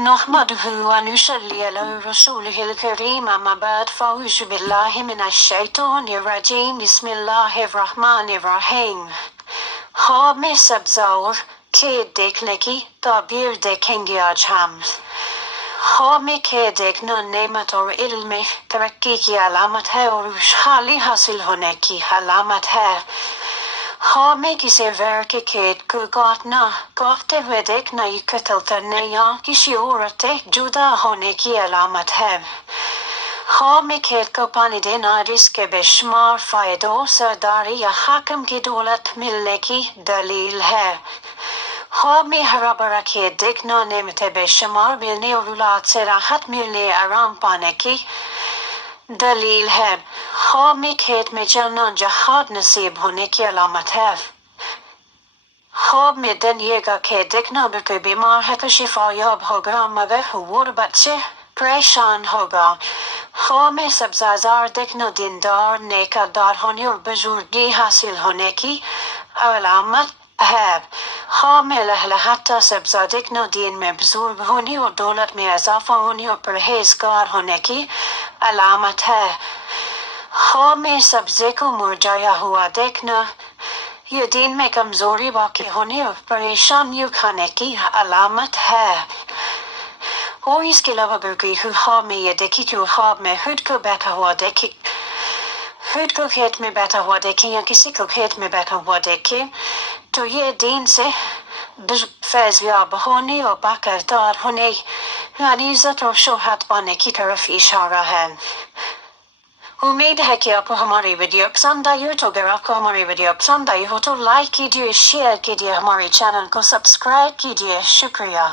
نحمده ونصلي على رسوله الكريم أما بعد فأعوذ بالله من الشیطان الرجیم بسم الله الرحمن الرحیم. خواب میں سبزور کہ دیکھنے کی تعبیر دیکھیں گے آج ہم. خواب میں کہ دیکھنا نعمت اور علم ترقی کی علامت ہے اور خوشحالی حاصل ہونے کی علامت ہے. خواب میں کسی غیر کے قید کو کاٹتے ہوئے دیکھنا یہ قتل کرنے یا کسی عورت جدا ہونے کی علامت ہے. خواب میں قید کو پانی دینا رزق کے بے شمار فائدوں سرداری یا حاکم کی دولت ملنے کی دلیل ہے. خواب میں ہرا بھرا کھیت دیکھنا نعمت بے شمار ملنے اور اولاد سے راحت ملنے آرام پانے کی دلیل ہے. خواب میں کھیت میں چلنا جہاد نصیب ہونے کی علامت ہے. خواب میں دنیا کا کھیت دیکھنا اگر کوئی بیمار ہے تو شفا یاب ہوگا مگر وہ بچے پریشان ہوگا. خواب میں سبزہ دیکھنا دیندار نیکدار ہونے اور بزرگی حاصل ہونے کی علامت ہے. خواب میں لہلہاتا سبزہ دیکھنا دین میں بزرگ ہونے اور دولت میں اضافہ ہونے اور پرہیزگار ہونے کی علامت ہے. خواب میں سبزے کو مرجھایا ہوا دیکھنا یہ دین میں کمزوری واقع ہونے اور پریشانیوں کھانے کی علامت ہے. اور اس کے علاوہ اگر کوئی خواب میں یہ دیکھی کہ وہ خواب میں خود کو بیٹھا ہوا دیکھے خود کو کھیت میں بیٹھا ہوا دیکھے یا کسی کو کھیت میں بیٹھا ہوا دیکھے تو یہ دین سے فیض یاب ہونے اور باکردار ہونے یعنی عزت اور شہرت پانے کی طرف اشارہ ہے. امید ہے کہ آپ کو ہماری ویڈیو پسند آئی ہو. تو اگر آپ کو ہماری ویڈیو پسند آئی ہو تو لائک کیجیے شیئر کیجیے ہمارے چینل کو سبسکرائب کیجیے. شکریہ.